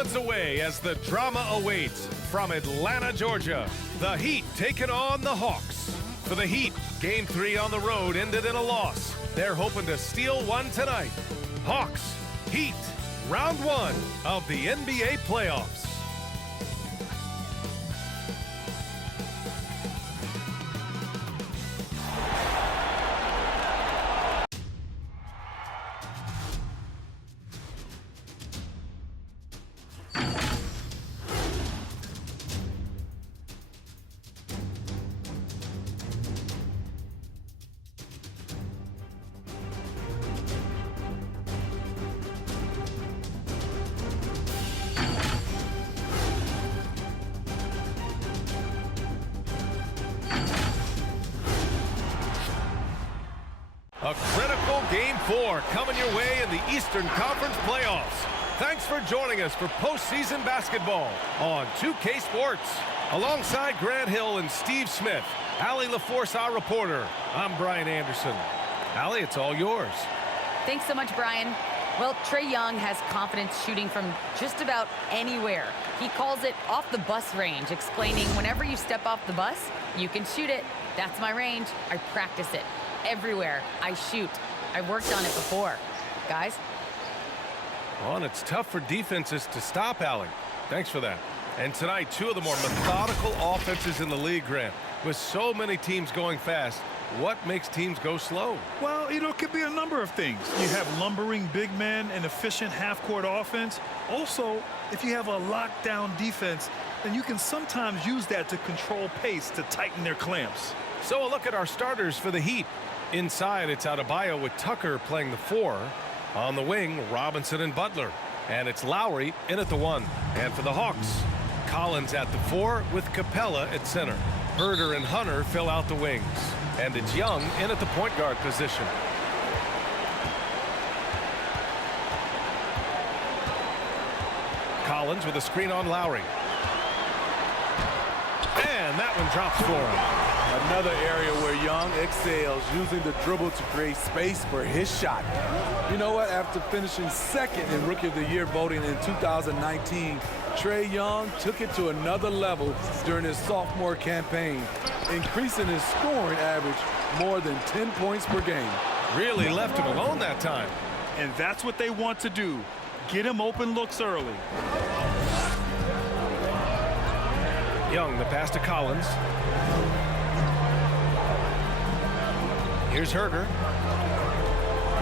moments away as the drama awaits from Atlanta, Georgia. The Heat taking on the Hawks. For the Heat, Game 3 on the road ended in a loss. They're hoping to steal one tonight. Hawks, Heat, round 1 of the NBA playoffs. A critical Game 4 coming your way in the Eastern Conference playoffs. Thanks for joining us for postseason basketball on 2K Sports. Alongside Grant Hill and Steve Smith, Allie LaForce, our reporter. I'm Brian Anderson. Allie, it's all yours. Thanks so much, Brian. Well, Trae Young has confidence shooting from just about anywhere. He calls it off the bus range, explaining whenever you step off the bus, you can shoot it. That's my range. I practice it. Everywhere I shoot. I've worked on it before. Guys? Well, and it's tough for defenses to stop Allie. Thanks for that. And tonight, 2 of the more methodical offenses in the league, Grant. With so many teams going fast, what makes teams go slow? Well, it could be a number of things. You have lumbering big men and efficient half-court offense. Also, if you have a lockdown defense, then you can sometimes use that to control pace to tighten their clamps. So a look at our starters for the Heat. Inside, it's Adebayo with Tucker playing the 4. On the wing, Robinson and Butler. And it's Lowry in at the 1. And for the Hawks, Collins at the 4 with Capella at center. Herder and Hunter fill out the wings. And it's Young in at the point guard position. Collins with a screen on Lowry. And that one drops for him. Another area where Young excels, using the dribble to create space for his shot. You know what? After finishing 2nd in Rookie of the Year voting in 2019, Trae Young took it to another level during his sophomore campaign, increasing his scoring average more than 10 points per game. Really left him alone that time. And that's what they want to do. Get him open looks early. Young, the pass to Collins. Here's Herder.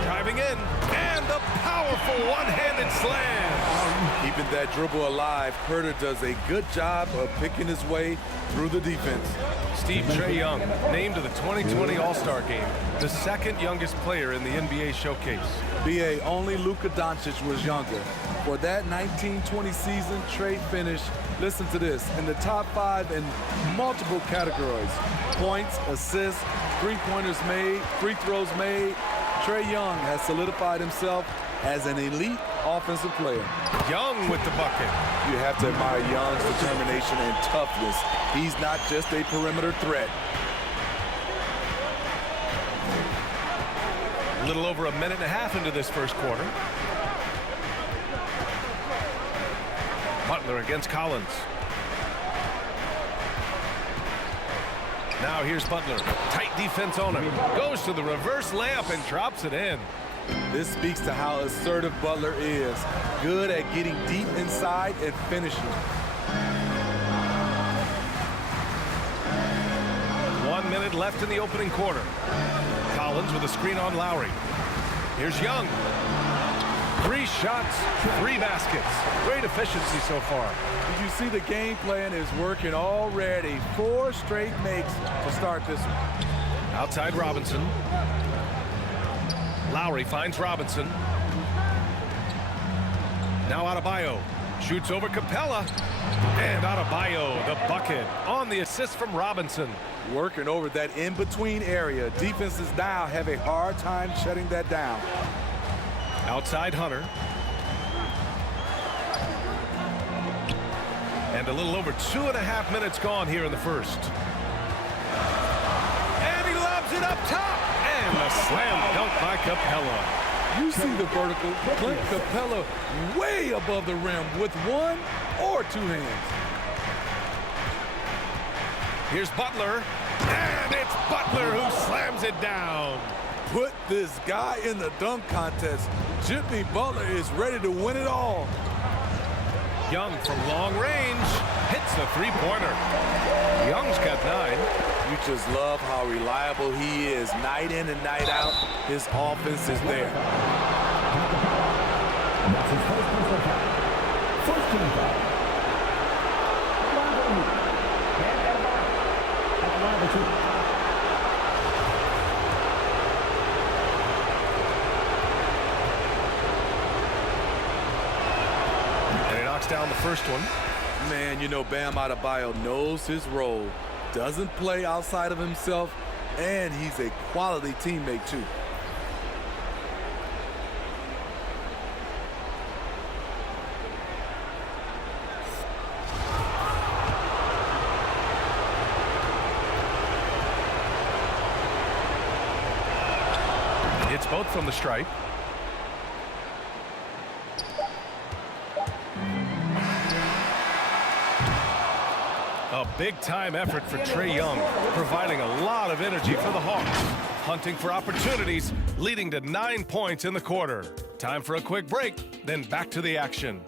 Driving in. And the powerful one-handed slam. Keeping that dribble alive, Herder does a good job of picking his way through the defense. Steve Trae Young, named to the 2020 All-Star Game, the 2nd youngest player in the NBA showcase. BA, only Luka Doncic was younger. For that 1920 season, Trae finished, listen to this, in the top 5 in multiple categories. Points, assists, three-pointers made, free throws made. Trae Young has solidified himself as an elite offensive player. Young with the bucket. You have to admire Young's determination and toughness. He's not just a perimeter threat. A little over a minute and a half into this first quarter. Butler against Collins. Now here's Butler. Tight defense on him. Goes to the reverse layup and drops it in. This speaks to how assertive Butler is. Good at getting deep inside and finishing. 1 minute left in the opening quarter. Collins with a screen on Lowry. Here's Young. 3 shots, 3 baskets. Great efficiency so far. Did you see the game plan is working already? 4 straight makes to start this one. Outside Robinson. Lowry finds Robinson. Now Adebayo. Shoots over Capella. And Adebayo, the bucket, on the assist from Robinson. Working over that in-between area. Defenses now have a hard time shutting that down. Outside Hunter. And a little over 2.5 minutes gone here in the first. And he lobs it up top. And a slam dunk by Capella. You see the vertical, Clint Capella way above the rim with one or two hands. Here's Butler, and it's Butler who slams it down. Put this guy in the dunk contest. Jimmy Butler is ready to win it all. Young from long range hits the three-pointer. Young's got 9. You just love how reliable he is night in and night out. His offense is there. That's his first personal foul. First team foul. At the line of the two. Down the first one. Man, you know Bam Adebayo knows his role, doesn't play outside of himself, and he's a quality teammate too. It's both from the stripe. A big-time effort for Trae Young, providing a lot of energy for the Hawks. Hunting for opportunities, leading to 9 points in the quarter. Time for a quick break, then back to the action.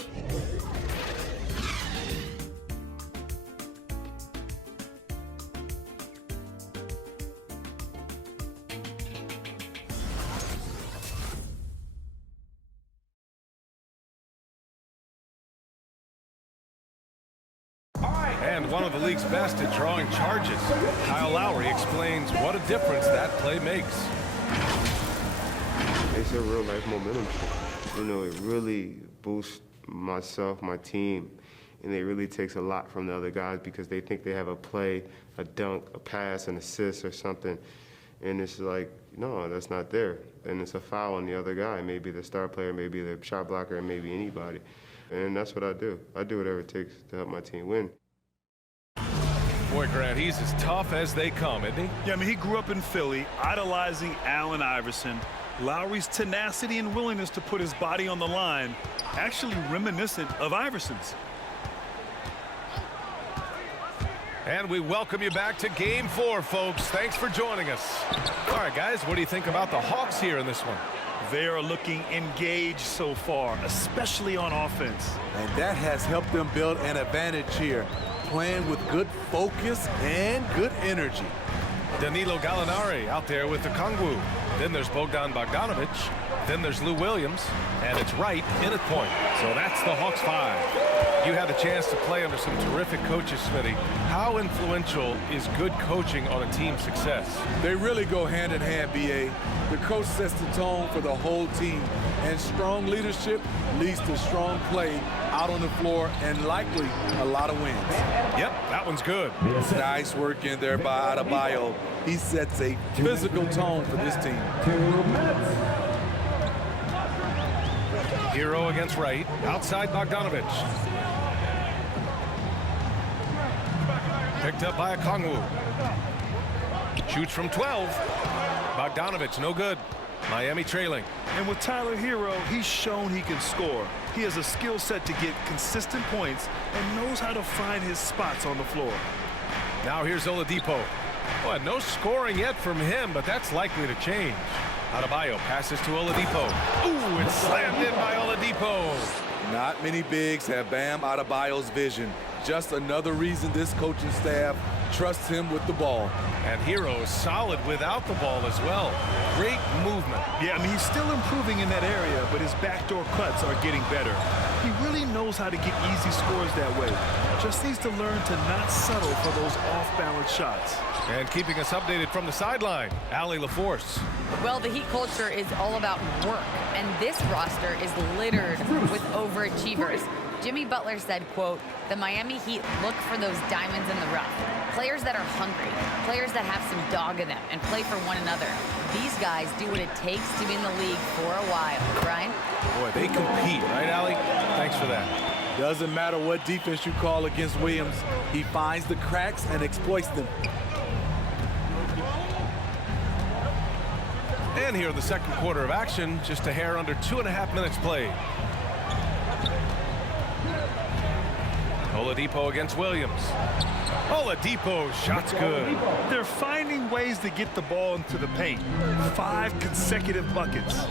And one of the league's best at drawing charges. Kyle Lowry explains what a difference that play makes. It's a real life momentum shift. You know, it really boosts myself, my team, and it really takes a lot from the other guys because they think they have a play, a dunk, a pass, an assist or something. And it's like, no, that's not there. And it's a foul on the other guy, maybe the star player, maybe the shot blocker, maybe anybody. And that's what I do. I do whatever it takes to help my team win. Boy, Grant, he's as tough as they come, isn't he? Yeah, I mean, he grew up in Philly, idolizing Allen Iverson. Lowry's tenacity and willingness to put his body on the line, actually reminiscent of Iverson's. And we welcome you back to Game 4, folks. Thanks for joining us. All right, guys, what do you think about the Hawks here in this one? They are looking engaged so far, especially on offense. And that has helped them build an advantage here, playing with good focus and good energy. Danilo Gallinari out there with the Kongwu. Then there's Bogdan Bogdanovic. Then there's Lou Williams. And it's Wright in at point. So that's the Hawks 5. You had the chance to play under some terrific coaches, Smitty. How influential is good coaching on a team's success? They really go hand in hand, B.A. The coach sets the tone for the whole team. And strong leadership leads to strong play out on the floor and likely a lot of wins. Yep, that one's good. Nice work in there by Adebayo. He sets a physical tone for this team. 2 minutes. Hero against Wright. Outside Bogdanovic. Picked up by a Kongwu. Shoots from 12. Bogdanovic, no good. Miami trailing. And with Tyler Hero, he's shown he can score. He has a skill set to get consistent points and knows how to find his spots on the floor. Now here's Oladipo. Boy, no scoring yet from him, but that's likely to change. Adebayo passes to Oladipo. Ooh, it's slammed in by Oladipo. Not many bigs have Bam Adebayo's vision. Just another reason this coaching staff trusts him with the ball. And Hero is solid without the ball as well. Great movement. Yeah, I mean, he's still improving in that area, but his backdoor cuts are getting better. He really knows how to get easy scores that way. Just needs to learn to not settle for those off-balance shots. And keeping us updated from the sideline, Allie LaForce. Well, the Heat culture is all about work, and this roster is littered with overachievers. Jimmy Butler said, quote, "The Miami Heat look for those diamonds in the rough. Players that are hungry, players that have some dog in them and play for one another. These guys do what it takes to be in the league for a while." Brian? Boy, they compete, right, Allie? Thanks for that. Doesn't matter what defense you call against Williams, he finds the cracks and exploits them. And here in the second quarter of action, just a hair under 2.5 minutes played. Oladipo against Williams. Oladipo, shot's good. They're finding ways to get the ball into the paint. 5 consecutive buckets.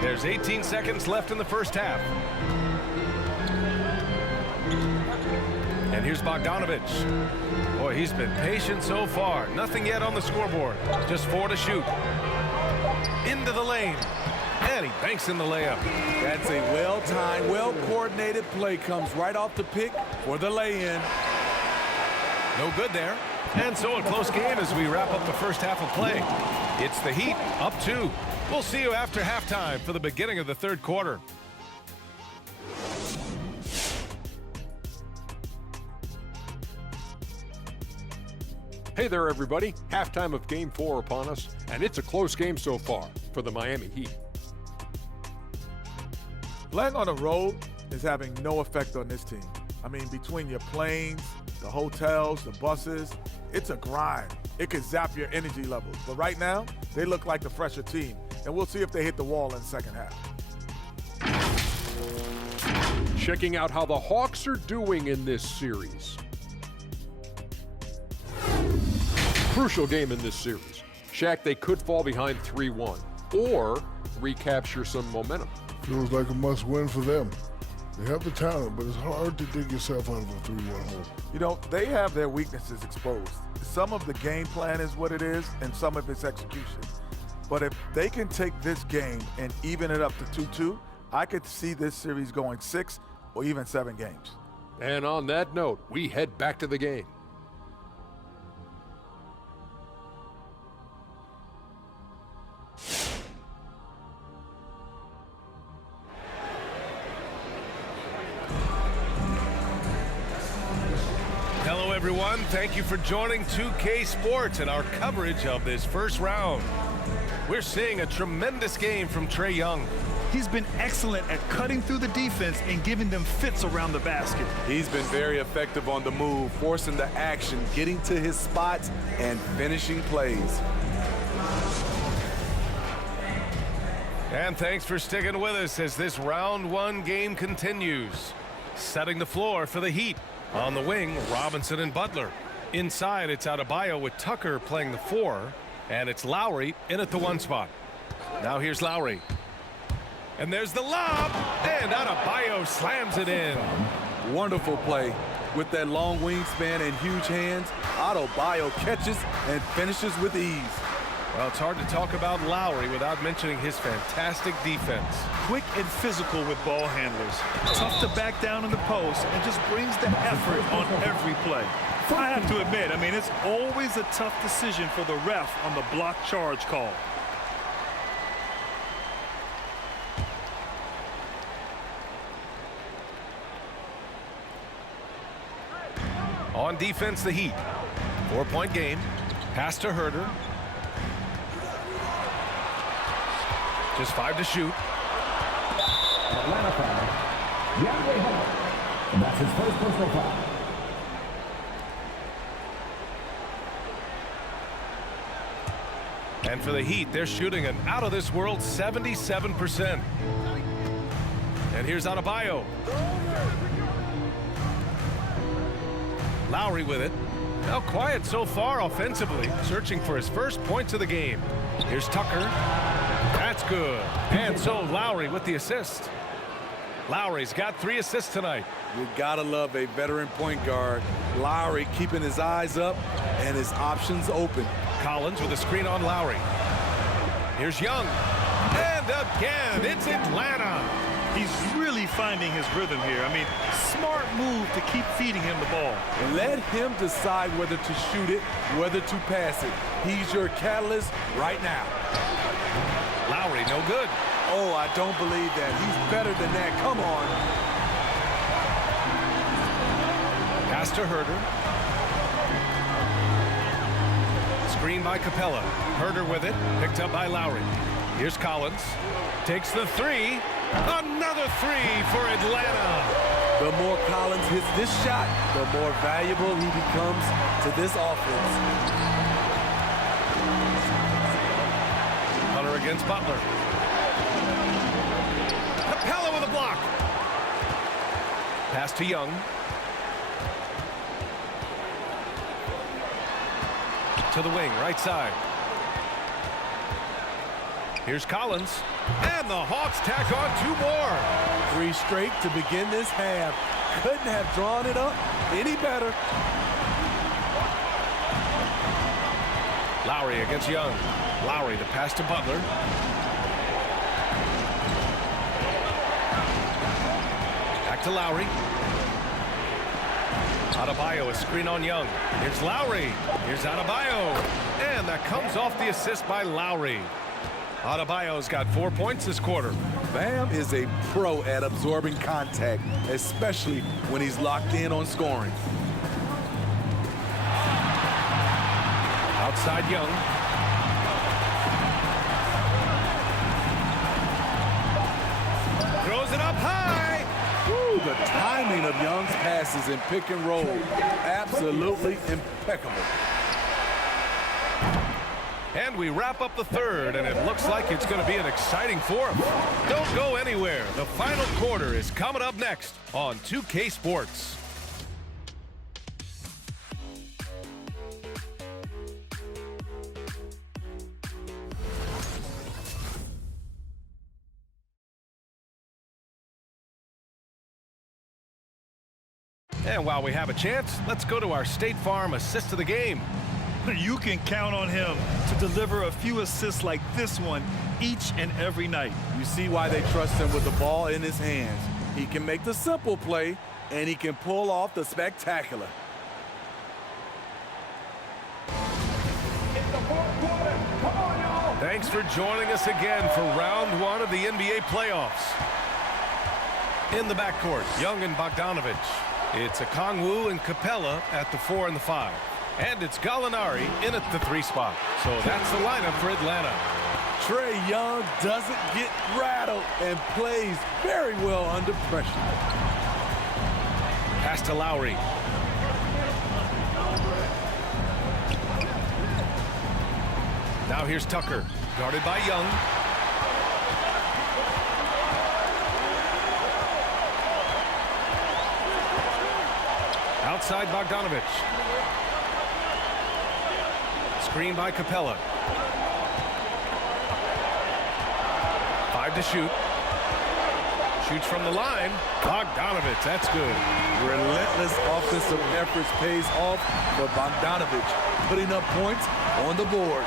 There's 18 seconds left in the first half. And here's Bogdanovich. Boy, he's been patient so far. Nothing yet on the scoreboard. Just 4 to shoot. Into the lane. And he banks in the layup. That's a well-timed, well-coordinated play. Comes right off the pick for the lay-in. No good there. And so a close game as we wrap up the first half of play. It's the Heat up 2. We'll see you after halftime for the beginning of the third quarter. Hey there, everybody. Halftime of Game 4 upon us, and it's a close game so far for the Miami Heat. Playing on the road is having no effect on this team. I mean, between your planes, the hotels, the buses, it's a grind. It could zap your energy levels. But right now, they look like the fresher team, and we'll see if they hit the wall in the second half. Checking out how the Hawks are doing in this series. Crucial game in this series. Shaq, they could fall behind 3-1 or recapture some momentum. Feels like a must-win for them. They have the talent, but it's hard to dig yourself out of a 3-1 hole. You know, they have their weaknesses exposed. Some of the game plan is what it is, and some of it's execution. But if they can take this game and even it up to 2-2, I could see this series going 6 or even 7 games. And on that note, we head back to the game. Hello, everyone. Thank you for joining 2K Sports and our coverage of this first round. We're seeing a tremendous game from Trae Young. He's been excellent at cutting through the defense and giving them fits around the basket. He's been very effective on the move, forcing the action, getting to his spots, and finishing plays. And thanks for sticking with us as this round 1 game continues. Setting the floor for the Heat. On the wing, Robinson and Butler. Inside, it's Adebayo with Tucker playing the 4. And it's Lowry in at the 1 spot. Now here's Lowry. And there's the lob. And Adebayo slams it in. Wonderful play. With that long wingspan and huge hands, Adebayo catches and finishes with ease. Well, it's hard to talk about Lowry without mentioning his fantastic defense. Quick and physical with ball handlers. Tough to back down in the post and just brings the effort on every play. I have to admit, I mean, it's always a tough decision for the ref on the block charge call. On defense, the Heat. 4-point game. Pass to Herter. Just 5 to shoot. Atlanta foul. DeAndre Hunter. And that's his first personal foul. And for the Heat, they're shooting an out-of-this-world 77%. And here's Adebayo. Lowry with it. Now quiet so far offensively, searching for his first points of the game. Here's Tucker. That's good. And so Lowry with the assist. Lowry's got 3 assists tonight. You gotta love a veteran point guard. Lowry keeping his eyes up and his options open. Collins with a screen on Lowry. Here's Young. And again, it's Atlanta. He's really finding his rhythm here. I mean, smart move to keep feeding him the ball. Let him decide whether to shoot it, whether to pass it. He's your catalyst right now. Lowry, no good. Oh, I don't believe that. He's better than that. Come on. Pass to Herter. Screen by Capella. Herter with it. Picked up by Lowry. Here's Collins. Takes the 3. Another 3 for Atlanta. The more Collins hits this shot, the more valuable he becomes to this offense. Hunter against Butler. Capella with a block. Pass to Young. To the wing, right side. Here's Collins. And the Hawks tack on 2 more. 3 straight to begin this half. Couldn't have drawn it up any better. Lowry against Young. Lowry, the pass to Butler. Back to Lowry. Adebayo, a screen on Young. Here's Lowry. Here's Adebayo. And that comes off the assist by Lowry. Adebayo's got 4 points this quarter. Bam is a pro at absorbing contact, especially when he's locked in on scoring. Outside Young. Throws it up high. Woo, the timing of Young's passes in pick and roll, absolutely impeccable. And we wrap up the third, and it looks like it's going to be an exciting fourth. Don't go anywhere. The final quarter is coming up next on 2K Sports. And while we have a chance, let's go to our State Farm assist of the game. You can count on him to deliver a few assists like this one each and every night. You see why they trust him with the ball in his hands. He can make the simple play, and he can pull off the spectacular. Thanks for joining us again for round 1 of the NBA playoffs. In the backcourt, Young and Bogdanovich. It's Okongwu and Capella at the 4 and the 5. And it's Gallinari in at the 3 spot. So that's the lineup for Atlanta. Trae Young doesn't get rattled and plays very well under pressure. Pass to Lowry. Now here's Tucker, guarded by Young. Outside Bogdanovich. Screen by Capella. 5 to shoot. Shoots from the line. Bogdanovich, that's good. Relentless offensive efforts pays off for Bogdanovich, putting up points on the board.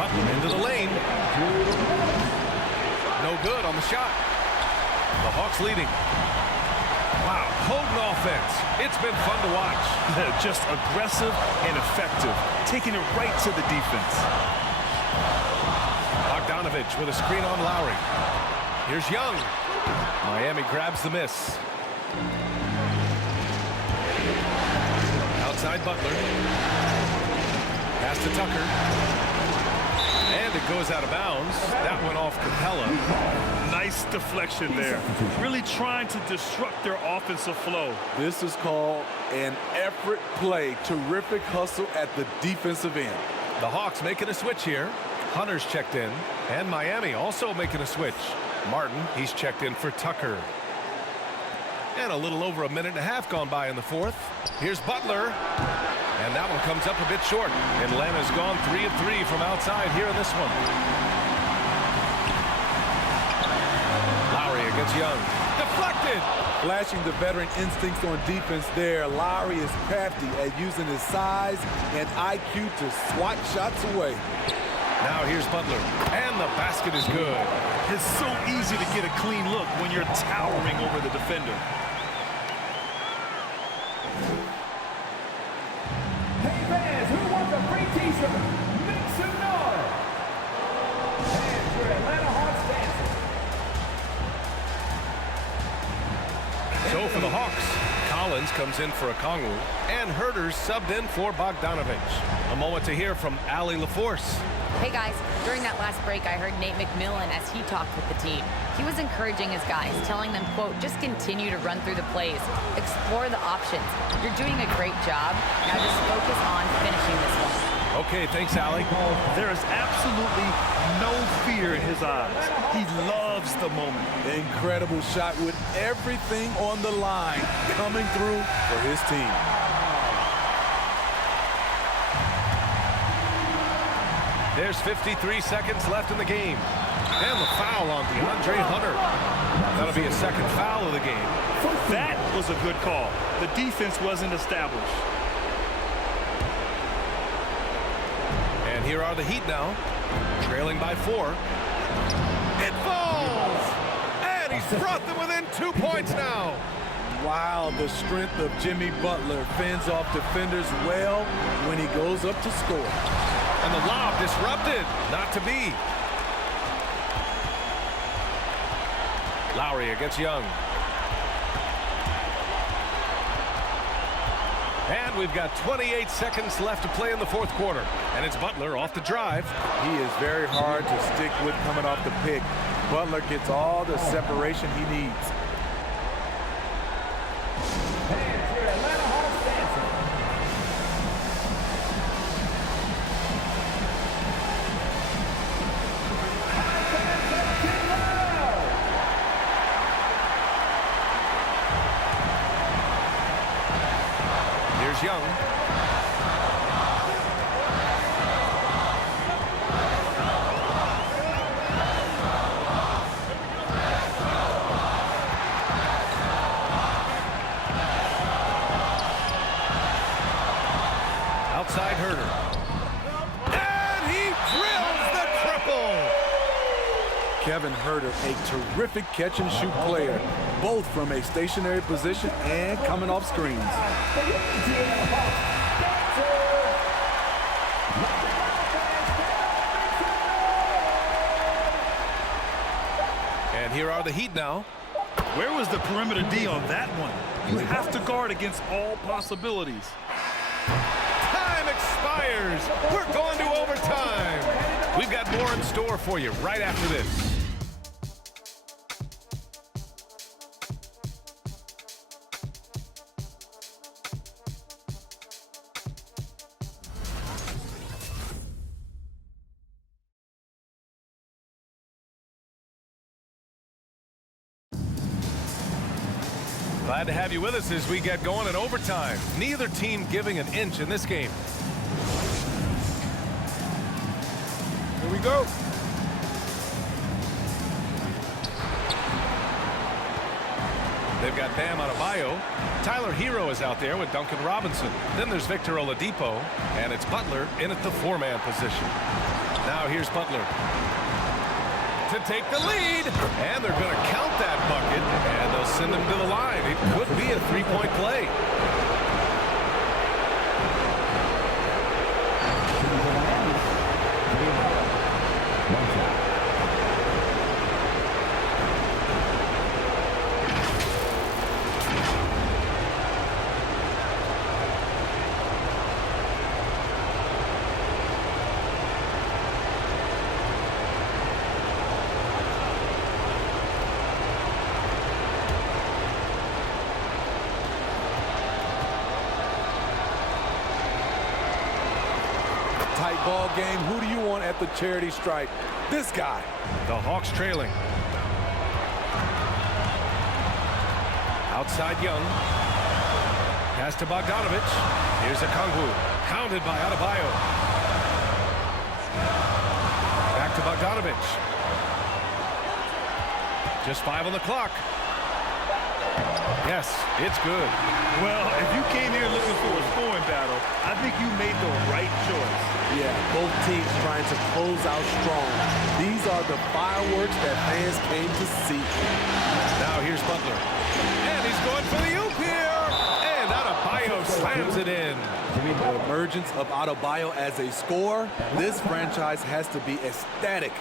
Butler into the lane. No good on the shot. The Hawks leading. Wow, potent offense. It's been fun to watch. Just aggressive and effective, taking it right to the defense. Bogdanovich with a screen on Lowry. Here's Young. Miami grabs the miss. Outside Butler. Pass to Tucker. And it goes out of bounds. That went off Capella. Nice deflection there. Really trying to disrupt their offensive flow. This is called an effort play. Terrific hustle at the defensive end. The Hawks making a switch here. Hunter's checked in. And Miami also making a switch. Martin, he's checked in for Tucker. And a little over a minute and a half gone by in the fourth. Here's Butler. And that one comes up a bit short. Atlanta's gone 3 of 3 from outside here in this one. Lowry against Young. Deflected. Flashing the veteran instincts on defense there. Lowry is crafty at using his size and IQ to swat shots away. Now here's Butler. And the basket is good. It's so easy to get a clean look when you're towering over the defender. Hey fans, who wants a free t-shirt? Make some noise! Fans for Atlanta Hawks dancing. So for the Hawks, Collins comes in for Okongwu, and Herter's subbed in for Bogdanovich. A moment to hear from Allie LaForce. Hey guys, during that last break, I heard Nate McMillan as he talked with the team. He was encouraging his guys, telling them, quote, just continue to run through the plays, explore the options. You're doing a great job. Now just focus on finishing this one. Okay, thanks, Allie. There is absolutely no fear in his eyes. He loves the moment. Incredible shot with everything on the line coming through for his team. There's 53 seconds left in the game. And the foul on DeAndre Hunter. That'll be a second foul of the game. That was a good call. The defense wasn't established. And here are the Heat now, trailing by 4. It falls! And he's brought them within 2 points now. Wow, the strength of Jimmy Butler fends off defenders well when he goes up to score. And the lob disrupted, not to be. Lowry against Young. And we've got 28 seconds left to play in the fourth quarter. And it's Butler off the drive. He is very hard to stick with coming off the pick. Butler gets all the separation he needs. Fans, your Atlanta Hawks dancing. Here's Young. Outside Herter. And he drills the triple. Kevin Herter, a terrific catch-and-shoot player, both from a stationary position and coming off screens. And here are the Heat now. Where was the perimeter D on that one? You have to guard against all possibilities. Time expires. We're going to overtime. We've got more in store for you right after this. Glad to have you with us as we get going in overtime. Neither team giving an inch in this game. Here we go. They've got Bam Adebayo. Tyler Hero is out there with Duncan Robinson. Then there's Victor Oladipo, and it's Butler in at the 4-man position. Now here's Butler to take the lead, and they're going to count that bucket, and they'll send him to the line. It could be a 3-point play. Tight ball game. Who do you want at the charity stripe? This guy. The Hawks trailing. Outside Young. Pass to Bogdanovich. Here's Okongwu. Pounded by Adebayo. Back to Bogdanovich. Just 5 on the clock. Yes, it's good. Well, if you came here looking for a scoring battle, I think you made the right choice. Yeah, both teams trying to close out strong. These are the fireworks that fans came to see. Now here's Butler. And he's going for the oop here. And Adebayo slams it in. The emergence of Adebayo as a scorer, this franchise has to be ecstatic.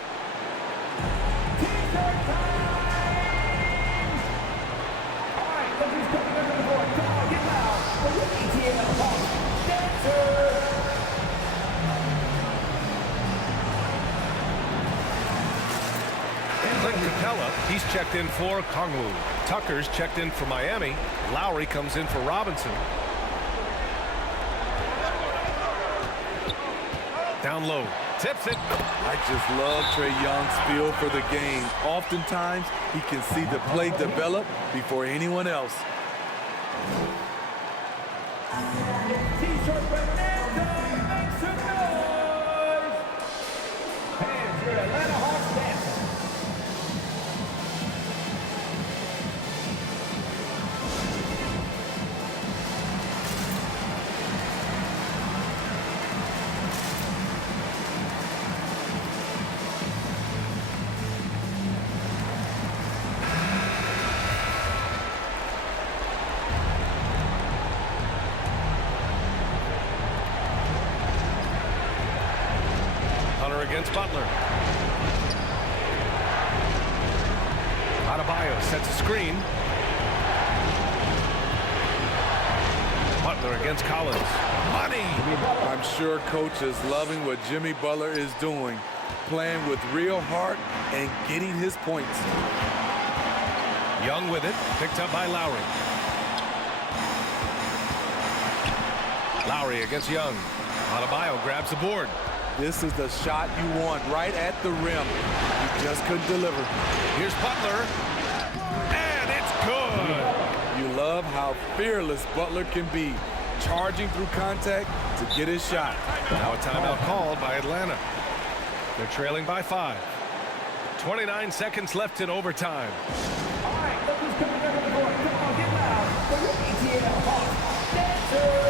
Capella, he's checked in for Kongwu. Tucker's checked in for Miami. Lowry comes in for Robinson. Down low, tips it. I just love Trae Young's feel for the game. Oftentimes, he can see the play develop before anyone else. T-shirt Fernando makes some noise. Fans, your Atlanta Hawks dancing. Against Butler. Adebayo sets a screen. Butler against Collins. Money! I'm sure coach is loving what Jimmy Butler is doing, playing with real heart and getting his points. Young with it, picked up by Lowry. Lowry against Young. Adebayo grabs the board. This is the shot you want right at the rim. He just couldn't deliver. Here's Butler. And it's good. You love how fearless Butler can be, charging through contact to get his shot. Now a timeout called by Atlanta. They're trailing by 5. 29 seconds left in overtime. All right, look who's coming under the board. Come on, get loud for your ATL Hawks dancers.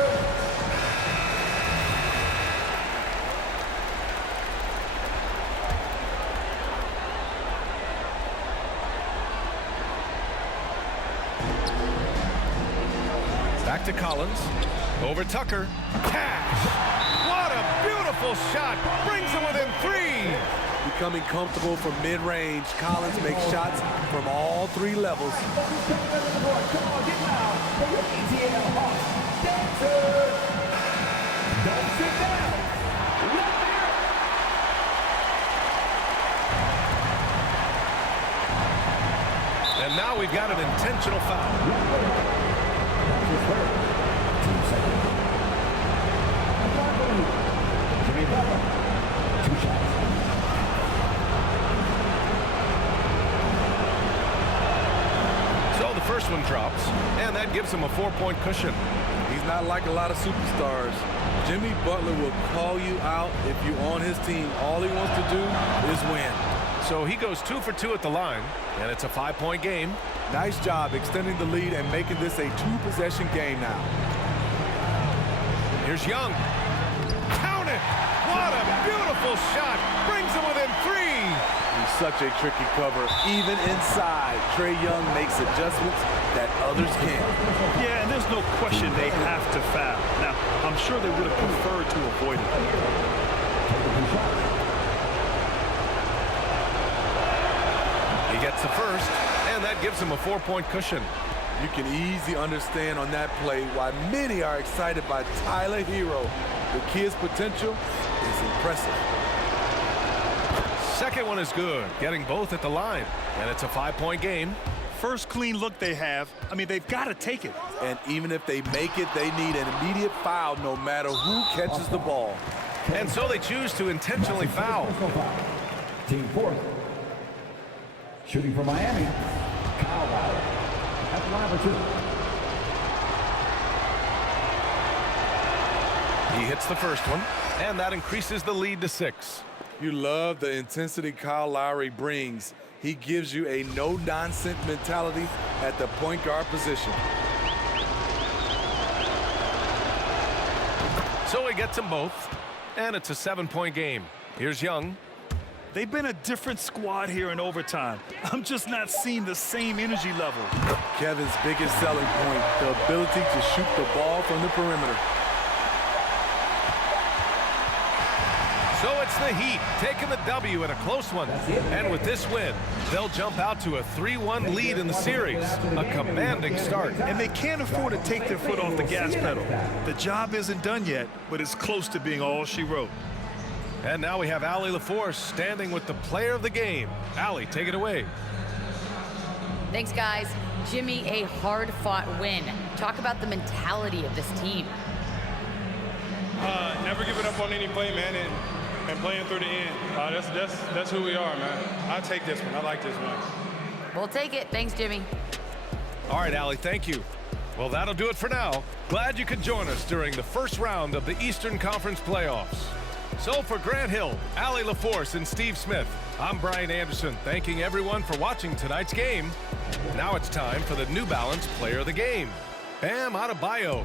Back to Collins. Over Tucker. Cash! What a beautiful shot! Brings him within 3! Becoming comfortable from mid-range, Collins makes shots from all 3 levels. Come on, get loud for your ATL Hawks dancers. Don't sit down. Let me. And now we've got an intentional foul. Jimmy Butler, 2 shots. So the first one drops, and that gives him a 4-point cushion. He's not like a lot of superstars. Jimmy Butler will call you out if you're on his team. All he wants to do is win. So he goes 2 for 2 at the line, and it's a 5-point game. Nice job extending the lead and making this a 2-possession game now. Here's Young. Count it! What a beautiful shot! Brings him within 3! He's such a tricky cover. Even inside, Trae Young makes adjustments that others can't. Yeah, and there's no question they have to foul. Now, I'm sure they would have preferred to avoid it. He gets the first, and that gives him a 4-point cushion. You can easily understand on that play why many are excited by Tyler Hero. The kid's potential is impressive. Second one is good, getting both at the line, and it's a 5-point game. First clean look they have. I mean, they've got to take it. And even if they make it, they need an immediate foul no matter who catches the ball. And so they choose to intentionally foul. Team 4th. Shooting for Miami, Kyle Lowry. At the line for 2. He hits the first one, and that increases the lead to 6. You love the intensity Kyle Lowry brings. He gives you a no-nonsense mentality at the point guard position. So he gets them both, and it's a 7-point game. Here's Young. They've been a different squad here in overtime. I'm just not seeing the same energy level. Kevin's biggest selling point, the ability to shoot the ball from the perimeter. So it's the Heat taking the W in a close one. And with this win, they'll jump out to a 3-1 lead in the series. A commanding start. And they can't afford to take their foot off the gas pedal. The job isn't done yet, but it's close to being all she wrote. And now we have Allie LaForce standing with the player of the game. Allie, take it away. Thanks, guys. Jimmy, a hard-fought win. Talk about the mentality of this team. Never giving up on any play, man, and playing through the end. That's who we are, man. I take this one. I like this one. We'll take it. Thanks, Jimmy. All right, Allie, thank you. Well, that'll do it for now. Glad you could join us during the first round of the Eastern Conference playoffs. So for Grant Hill, Allie LaForce, and Steve Smith, I'm Brian Anderson, thanking everyone for watching tonight's game. Now it's time for the New Balance Player of the Game, Bam Adebayo.